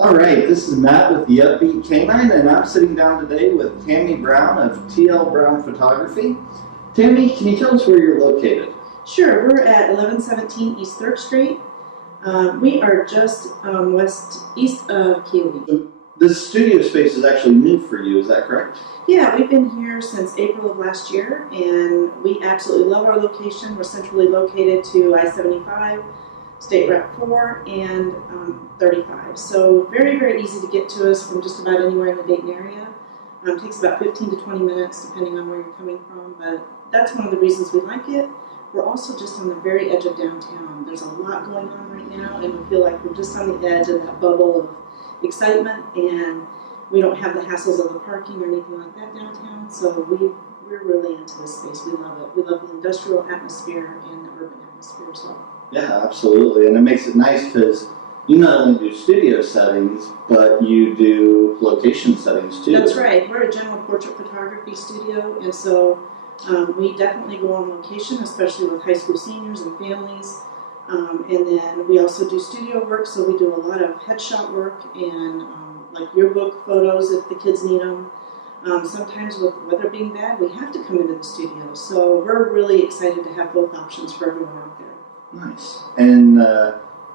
All right, this is Matt with the Upbeat Canine, and I'm sitting down today with Tammy Brown of TL Brown Photography. Tammy, can you tell us where you're located? Sure, we're at 1117 East 3rd Street. We are just east of Keowee. This studio space is actually new for you, is that correct? Yeah, we've been here since April of last year, and we absolutely love our location. We're centrally located to I-75, State Route 4, and 35. So very, very easy to get to us from just about anywhere in the Dayton area. It takes about 15 to 20 minutes depending on where you're coming from, but that's one of the reasons we like it. We're also just on the very edge of downtown. There's a lot going on right now, and we feel like we're just on the edge of that bubble of excitement, and we don't have the hassles of the parking or anything like that downtown, so we're really into this space. We love it. We love the industrial atmosphere and the urban atmosphere as well. Yeah, absolutely, and it makes it nice because you not only do studio settings, but you do location settings too. That's right. We're a general portrait photography studio, and so we definitely go on location, especially with high school seniors and families. And then we also do studio work, so we do a lot of headshot work and like yearbook photos if the kids need them. Sometimes with weather being bad, we have to come into the studio. So we're really excited to have both options for everyone out there. Nice. And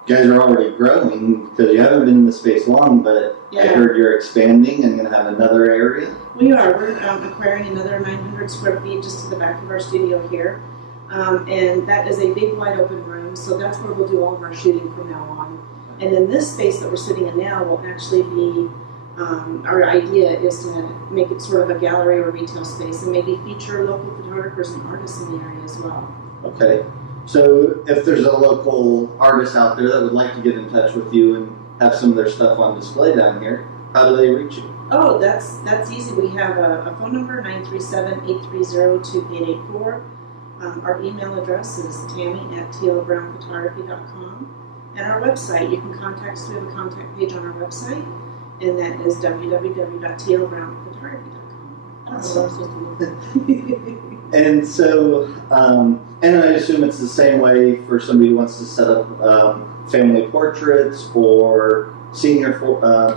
you guys are already growing because you haven't been in the space long, but yeah. I heard you're expanding and going to have another area. We are. We're acquiring another 900 square feet just to the back of our studio here. And that is a big wide open room, so that's where we'll do all of our shooting from now on. And then this space that we're sitting in now will actually be, our idea is to make it sort of a gallery or retail space and maybe feature local photographers and artists in the area as well. Okay, so if there's a local artist out there that would like to get in touch with you and have some of their stuff on display down here, how do they reach you? Oh, that's easy. We have a phone number, 937-830-2884. Our email address is tammy@tlbrownphotography.com. And our website, you can contact us. We have a contact page on our website, and that is www.tlbrownphotography.com. Awesome. And so, and I assume it's the same way for somebody who wants to set up family portraits or senior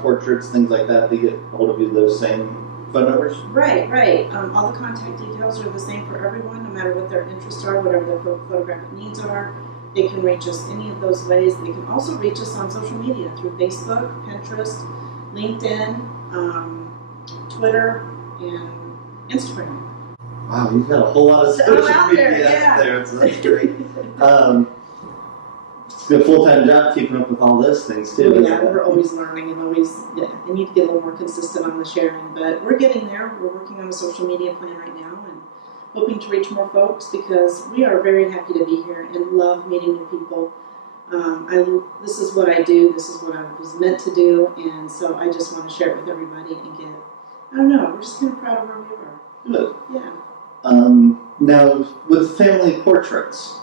portraits, things like that. They get a hold of you those same phone numbers? Right. All the contact details are the same for everyone, no matter what their interests are, whatever their photographic needs are. They can reach us any of those ways. They can also reach us on social media through Facebook, Pinterest, LinkedIn, Twitter, and Instagram. Wow, you've got a whole lot of social media out there, so that's great. It's a full-time job keeping up with all those things too. Yeah, we're always learning and always, I need to get a little more consistent on the sharing, but we're getting there. We're working on a social media plan right now and hoping to reach more folks because we are very happy to be here and love meeting new people. This is what I do. This is what I was meant to do, and so I just want to share it with everybody and get, I don't know, we're just kind of proud of where we are. Good. Yeah. Now, with family portraits,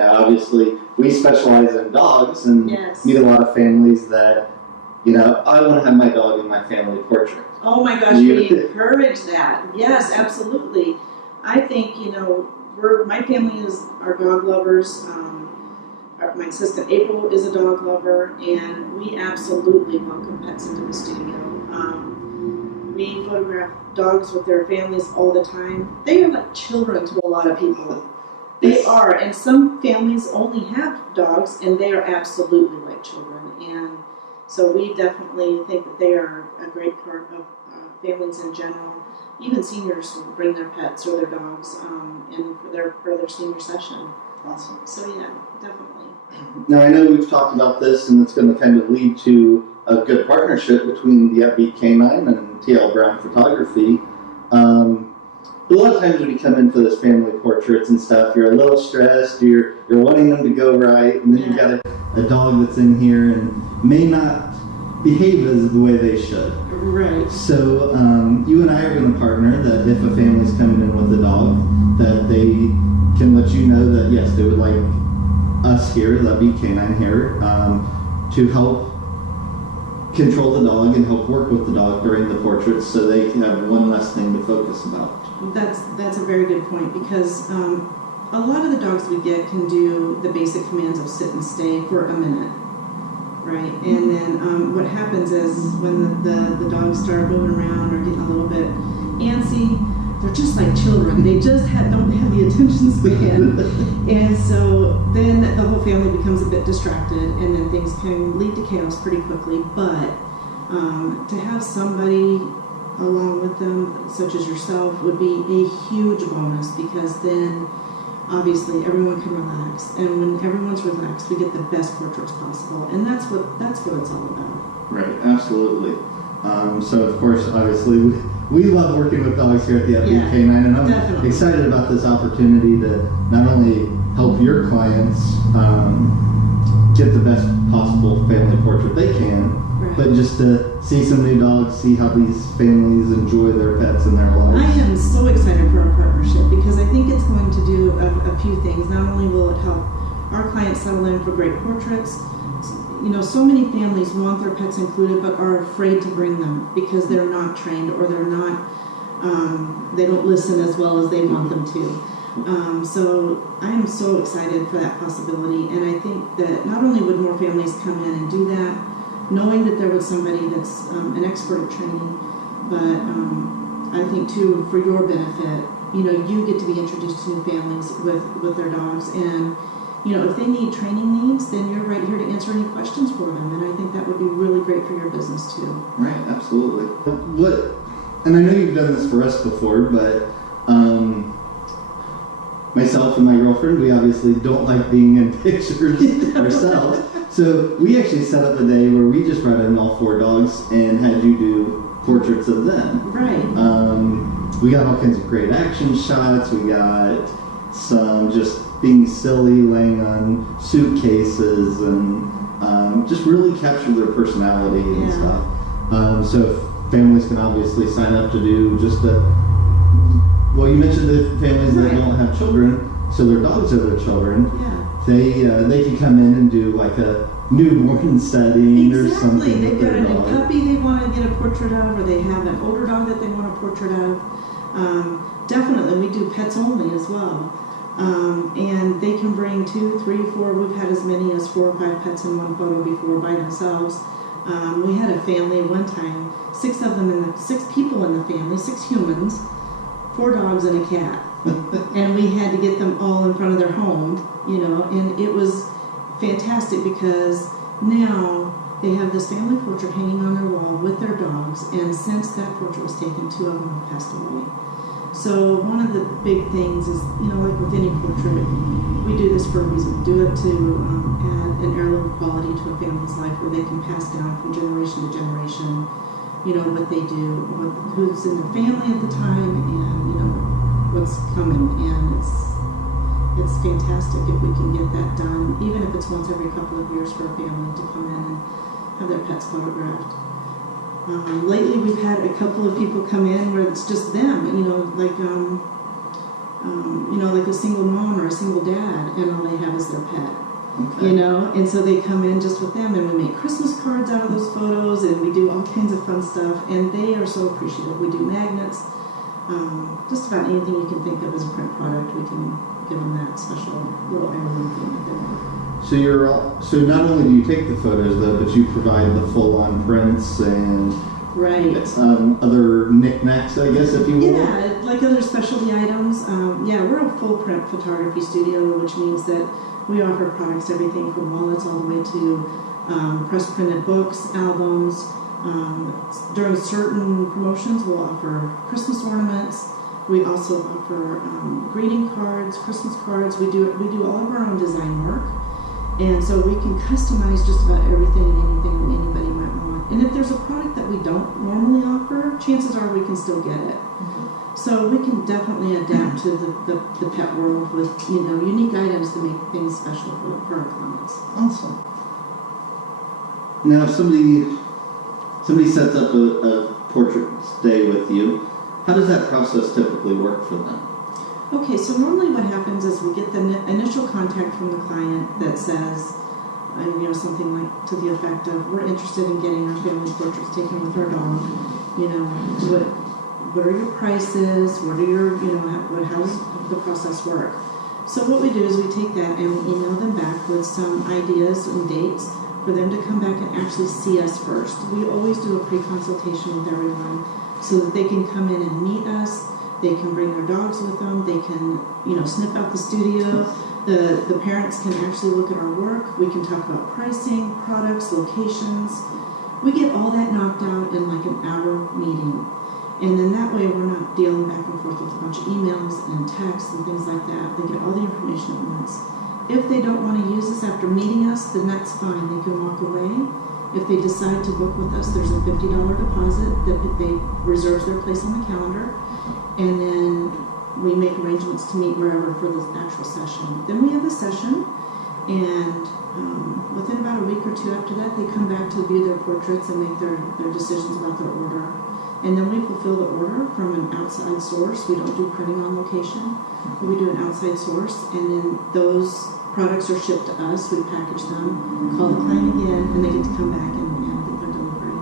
obviously we specialize in dogs and meet a lot of families that, I want to have my dog in my family portrait. Oh my gosh, we encourage that. Yes, absolutely. I think, my family are dog lovers. My assistant April is a dog lover, and we absolutely welcome pets into the studio. We photograph dogs with their families all the time. They are like children to a lot of people. They are, and some families only have dogs, and they are absolutely like children. And so we definitely think that they are a great part of families in general. Even seniors will bring their pets or their dogs in for their senior session. Awesome. So yeah, definitely. Now I know we've talked about this, and it's going to kind of lead to a good partnership between the Upbeat Canine and TL Brown Photography. A lot of times when you come in for this family portraits and stuff, you're a little stressed, you're wanting them to go right, and then you've got a dog that's in here and may not behave as the way they should. Right. So you and I are going to partner that if a family's coming in with a dog, that they can let you know that yes, they would like us here, the Upbeat Canine here, to help control the dog and help work with the dog during the portraits so they can have one less thing to focus about. That's a very good point because a lot of the dogs we get can do the basic commands of sit and stay for a minute, Right, and then what happens is when the dogs start moving around or getting a little bit antsy, they're just like children. They just don't have the attention span, and so then the whole family becomes a bit distracted, and then things can lead to chaos pretty quickly. But to have somebody along with them, such as yourself, would be a huge bonus, because then obviously everyone can relax, and when everyone's relaxed, we get the best portraits possible, and that's what it's all about. Right, absolutely. So of course, obviously, we love working with dogs here at the FB Canine, and I'm definitely excited about this opportunity to not only help your clients get the best possible family portrait they can, but just to see some new dogs, see how these families enjoy their pets in their lives. I am so excited for our partnership, because I think it's going to do a few things. Not only will it help our clients settle in for great portraits, you know, so many families want their pets included but are afraid to bring them because they're not trained, or they're not, they don't listen as well as they want them to. So I am so excited for that possibility, and I think that not only would more families come in and do that, knowing that there was somebody that's an expert at training, but I think too, for your benefit, you know, you get to be introduced to new families with their dogs, and you know, if they need training needs, then you're right here to answer any questions for them, and I think that would be really great for your business too. Right, absolutely. And I know you've done this for us before, but myself and my girlfriend, we obviously don't like being in pictures ourselves. So we actually set up a day where we just brought in all 4 dogs and had you do portraits of them. Right. We got all kinds of great action shots. We got some just being silly, laying on suitcases, and just really capture their personality and stuff. So families can obviously sign up to do just well, you mentioned the families that don't have children, so their dogs are their children. Yeah. They can come in and do like a newborn setting or something. They've got a new puppy they want to get a portrait of, or they have an older dog that they want a portrait of. Definitely, we do pets only as well. And they can bring 2, 3, 4. We've had as many as 4 or 5 pets in one photo before by themselves. We had a family one time, 6 people in the family, 6 humans, 4 dogs and a cat. And we had to get them all in front of their home, you know, and it was fantastic, because now they have this family portrait hanging on their wall with their dogs, and since that portrait was taken, 2 of them have passed away. So one of the big things is, you know, like with any portrait, we do this for a reason. We do it to add an heirloom quality to a family's life, where they can pass down from generation to generation, you know, what they do, who's in their family at the time, and, you know, what's coming. And it's fantastic if we can get that done, even if it's once every couple of years, for a family to come in and have their pets photographed. Lately, we've had a couple of people come in where it's just them, you know, like like a single mom or a single dad, and all they have is their pet. Okay. You know, and so they come in just with them, and we make Christmas cards out of those photos, and we do all kinds of fun stuff, and they are so appreciative. We do magnets, just about anything you can think of as a print product, we can give them that special little heirloom thing that they want. So not only do you take the photos though, but you provide the full-on prints and other knickknacks, I guess, if you will. Yeah, like other specialty items. We're a full print photography studio, which means that we offer products, everything from wallets all the way to press printed books, albums. During certain promotions, we'll offer Christmas ornaments. We also offer greeting cards, Christmas cards. We do all of our own design work. And so we can customize just about everything and anything that anybody might want. And if there's a product that we don't normally offer, chances are we can still get it. Mm-hmm. So we can definitely adapt to the pet world with, you know, unique items to make things special for our clients. Awesome. Now, if somebody sets up a portrait day with you, how does that process typically work for them? Okay, so normally what happens is we get the initial contact from the client that says, something like to the effect of, we're interested in getting our family portraits taken with our dog. You know, what are your prices? What are your, how does the process work? So what we do is we take that and we email them back with some ideas and dates for them to come back and actually see us first. We always do a pre-consultation with everyone so that they can come in and meet us. They can bring their dogs with them. They can, sniff out the studio. The parents can actually look at our work. We can talk about pricing, products, locations. We get all that knocked out in like an hour meeting. And then that way we're not dealing back and forth with a bunch of emails and texts and things like that. They get all the information at once. If they don't want to use us after meeting us, then that's fine. They can walk away. If they decide to book with us, there's a $50 deposit that they reserves their place on the calendar. And then we make arrangements to meet wherever for the actual session. Then we have the session, and within about a week or two after that, they come back to view their portraits and make their decisions about their order. And then we fulfill the order from an outside source. We don't do printing on location. We do an outside source, and then those products are shipped to us. We package them, call the client again, and they get to come back and get their delivery.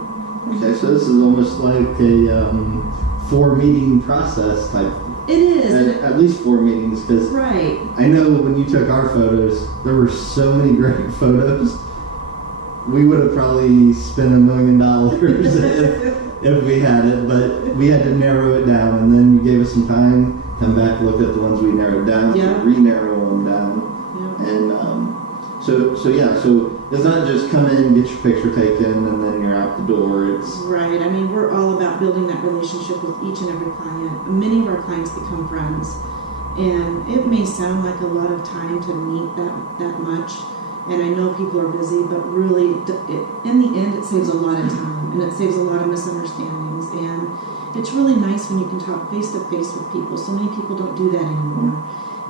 Okay, so this is almost like a 4-meeting process type. It is. At least 4 meetings, because right. I know when you took our photos, there were so many great photos. We would have probably spent $1 million if we had it, but we had to narrow it down, and then you gave us some time, come back, look at the ones we narrowed down, yeah. re-narrow them down, yeah. And so it's not just come in, get your picture taken, and then you're out the door. It's right. I mean, we're all about building that relationship with each and every client. Many of our clients become friends, and it may sound like a lot of time to meet that much. And I know people are busy, but really, in the end, it saves a lot of time, and it saves a lot of misunderstandings. And it's really nice when you can talk face-to-face with people. So many people don't do that anymore.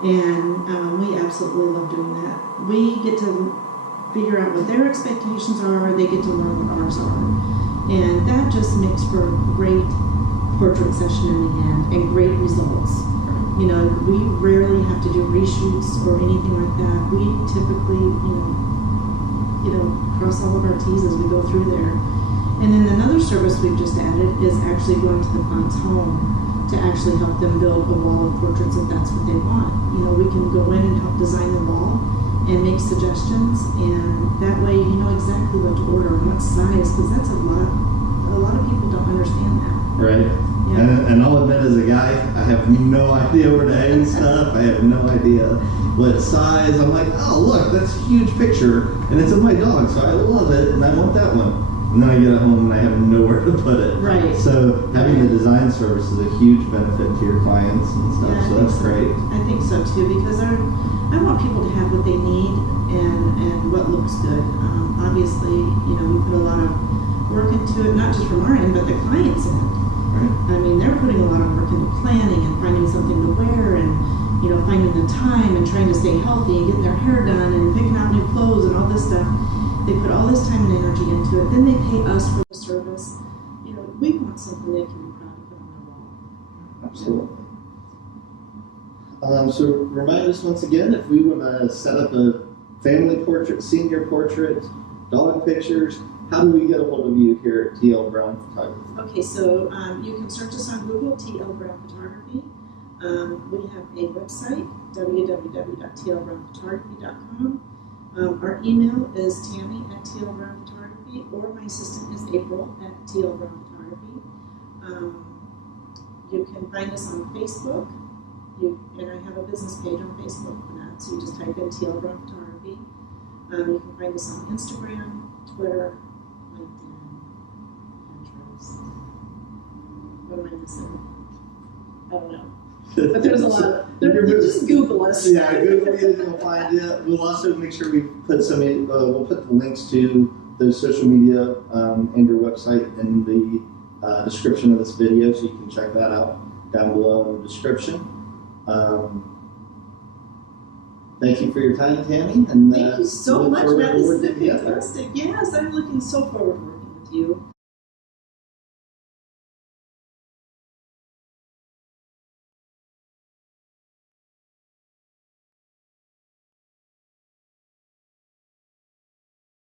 And we absolutely love doing that. We get to figure out what their expectations are. They get to learn what ours are. And that just makes for a great portrait session in the end and great results. We rarely have to do reshoots or anything like that. We typically, cross all of our T's as we go through there. And then another service we've just added is actually going to the client's home to actually help them build a wall of portraits if that's what they want. We can go in and help design the wall and make suggestions, and that way you know exactly what to order and what size, because that's a lot of people don't understand that. Right. Yeah. And I'll admit, as a guy, I have no idea where to hang stuff. I have no idea what size. I'm like, oh, look, that's a huge picture, and it's of my dog, so I love it, and I want that one. And then I get it home, and I have nowhere to put it. Right. So having the design service is a huge benefit to your clients and stuff, Yeah, so that's great. I think so, too, because I want people to have what they need and what looks good. Obviously, we put a lot of work into it, not just from our end, but the client's end. Right. I mean, they're putting a lot of work into planning and finding something to wear and, finding the time and trying to stay healthy and getting their hair done and picking out new clothes and all this stuff. They put all this time and energy into it. Then they pay us for the service. We want something they can be proud of put on their wall. Absolutely. So remind us once again, if we want to set up a family portrait, senior portrait, dog pictures, how do we get a hold of you here at TL Brown Photography? Okay, so you can search us on Google, TL Brown Photography. We have a website, www.tlbrownphotography.com. Our email is Tammy@tlbrownphotography, or my assistant is April@tlbrownphotography. You can find us on Facebook, and I have a business page on Facebook for that, so you just type in TL Brown Photography. You can find us on Instagram, Twitter, LinkedIn, Pinterest. What am I missing? I don't know. But there's a lot of, just Google us. Yeah, Google it, you'll find it. We'll also make sure we put we'll put the links to the social media and your website in the description of this video, so you can check that out down below in the description. Thank you for your time, Tammy. And thank you so much. That is fantastic. Yes, I'm looking so forward to working with you.